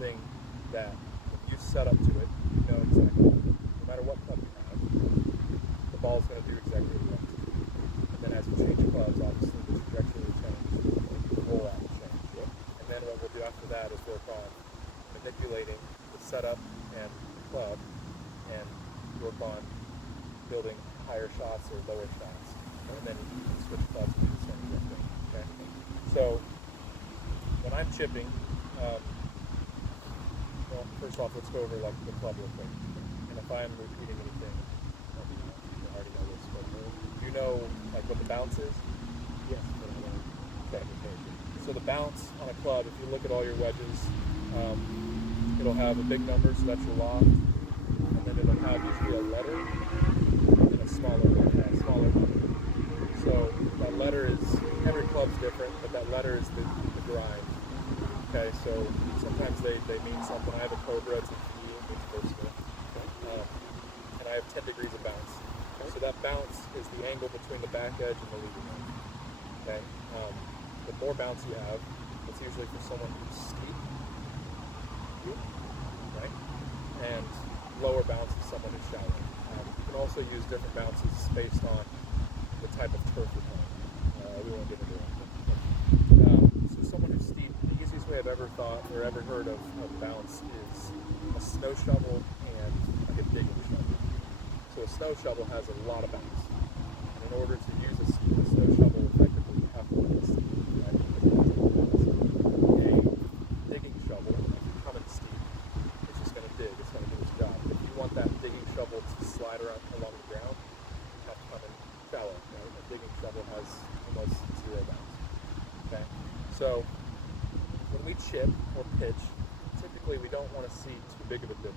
something that when you set up to it, you know exactly, no matter what club you have, the ball's going to do exactly what you want it to do. And then as you change clubs, obviously the trajectory will change, the rollout will change. And then what we'll do after that is work on manipulating the setup and the club, and work on building higher shots or lower shots. And then you can switch clubs and do the same thing. Okay? So when I'm chipping, well, first off, let's go over like the club real quick. And if I'm repeating anything, you already know this, but do you know like what the bounce is? Yes. Okay. So the bounce on a club, if you look at all your wedges, it'll have a big number, so that's your loft, and then it'll have usually a letter and a smaller number. So that letter is, every club's different, but that letter is the grind. Okay, so sometimes they mean something. I have a Cobra, it's a G, it's versatile. And I have 10 degrees of bounce. So that bounce is the angle between the back edge and the leading edge. Okay, the more bounce you have, it's usually for someone who's steep, right? And lower bounce is someone who's shallow. You can also use different bounces based on the type of turf you're playing. We won't get into that. So someone who's steep, the easiest way I've ever thought or ever heard of bounce is a snow shovel and like a digging shovel. So a snow shovel has a lot of bounce. And in order to use a snow shovel effectively, you have to let it steep. Right? A digging shovel, if you come in steep, it's just going to dig. It's going to do its job. If you want that digging shovel to slide around along the ground, you have to come in shallow. Right? A digging shovel has almost zero bounce. Okay? So when we chip or pitch, typically we don't want to see too big of a divot.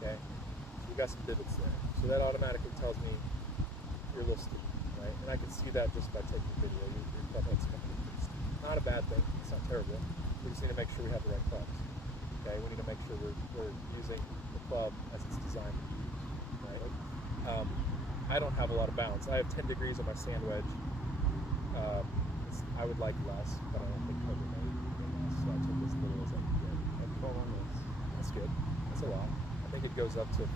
Okay? So we got some divots there. So that automatically tells me you're a little steep, right? And I can see that just by taking the video. Your club head's coming in pretty steep. Not a bad thing. It's not terrible. We just need to make sure we have the right clubs. Okay? We need to make sure we're using the club as it's designed, right? I don't have a lot of bounce. I have 10 degrees on my sand wedge. I would like less, but I don't think Cobra made less, so I took as little as I could get. That's good. That's a lot. I think it goes up to 15.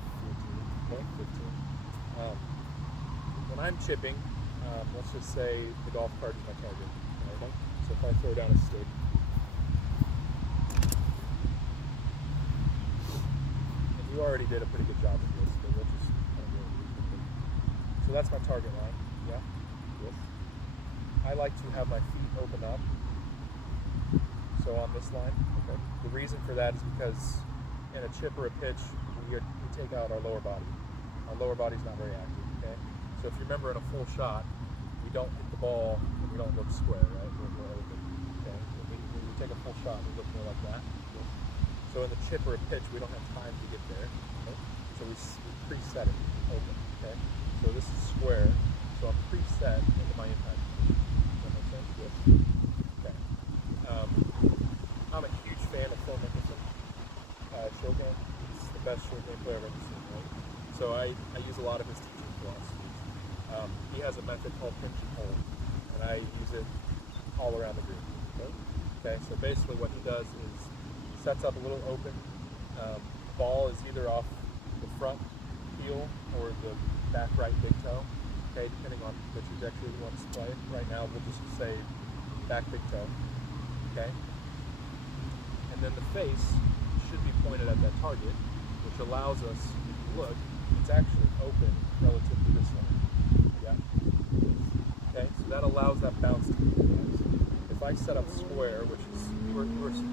When I'm chipping, let's just say the golf cart is my target. Right? So if I throw down a stick, and you already did a pretty good job of this, but we'll just kind of go over it quickly. So that's my target line. Yeah. Yes. I like to have my feet open up. So on this line, okay. The reason for that is because in a chip or a pitch, we take out our lower body. Our lower body's not very active, okay? So if you remember in a full shot, we don't hit the ball and we don't look square, right? We're open, okay? When we take a full shot, we look more like that. Okay? So in the chip or a pitch, we don't have time to get there, okay? So we preset it open, okay? So this is square, so I'm preset into my impact. Does that make sense? Yes. Okay. I'm a huge fan of Phil Mickelson. Short game. He's the best short game player I've ever seen, right? So I use a lot of his teaching philosophies. He has a method called pinch and hold, and I use it all around the green. Okay, so basically what he does is sets up a little open. Ball is either off the front heel or the back right big toe, okay, depending on the trajectory he wants to play. Right now we'll just say back big toe, okay? And then the face should be pointed at that target, which allows us, if you look, it's actually open relative to this one. Yeah. Okay, so that allows that bounce to be realized. If I set up square, which is you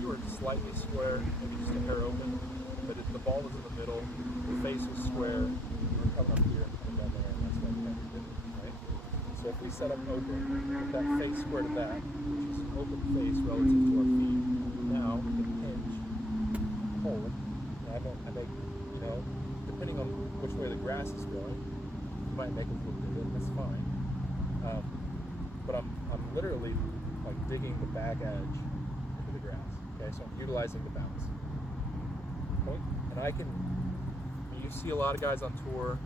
were slightly square, maybe just a hair open, but if the ball was in the middle, the face was square, you were coming up here and coming down there, and that's why you have to do it, right? So if we set up open, with that face square to that, which is open face relative to our feet, now we can hinge, hold, and I make, you know, depending on which way the grass is going, you might make a little bit, that's fine. But I'm literally like digging the back edge into the grass. Okay, so I'm utilizing the bounce. Okay, and you see a lot of guys on tour,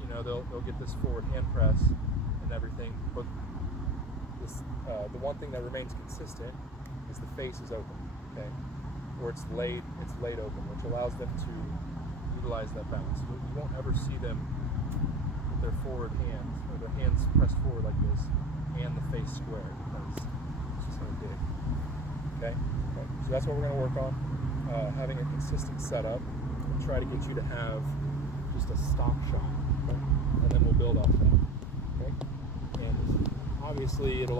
you know, they'll get this forward hand press and everything, but this the one thing that remains consistent is the face is open. Okay, or it's laid open, which allows them to utilize that balance. You won't ever see them with their forward hands, or their hands pressed forward like this, and the face square, because it's just going to dig. Okay? So that's what we're going to work on, having a consistent setup, and try to get you to have just a stock shot, okay? And then we'll build off that. Okay? And obviously it'll